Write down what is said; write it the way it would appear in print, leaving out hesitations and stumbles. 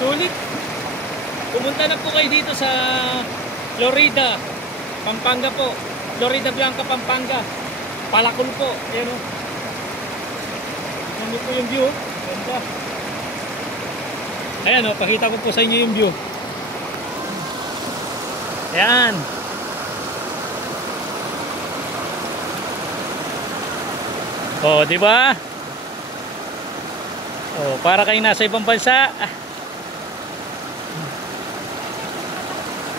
Sulit. Pumunta na po kayo dito sa Florida, Pampanga po. Florida Blanca, Pampanga. Palakol po. Ayan o. Ano po yung view? Ganda. Ayan o, pakita ko po sa inyo yung view. Ayan. Oh, di ba? Oh, para kayo nasa ibang bansa.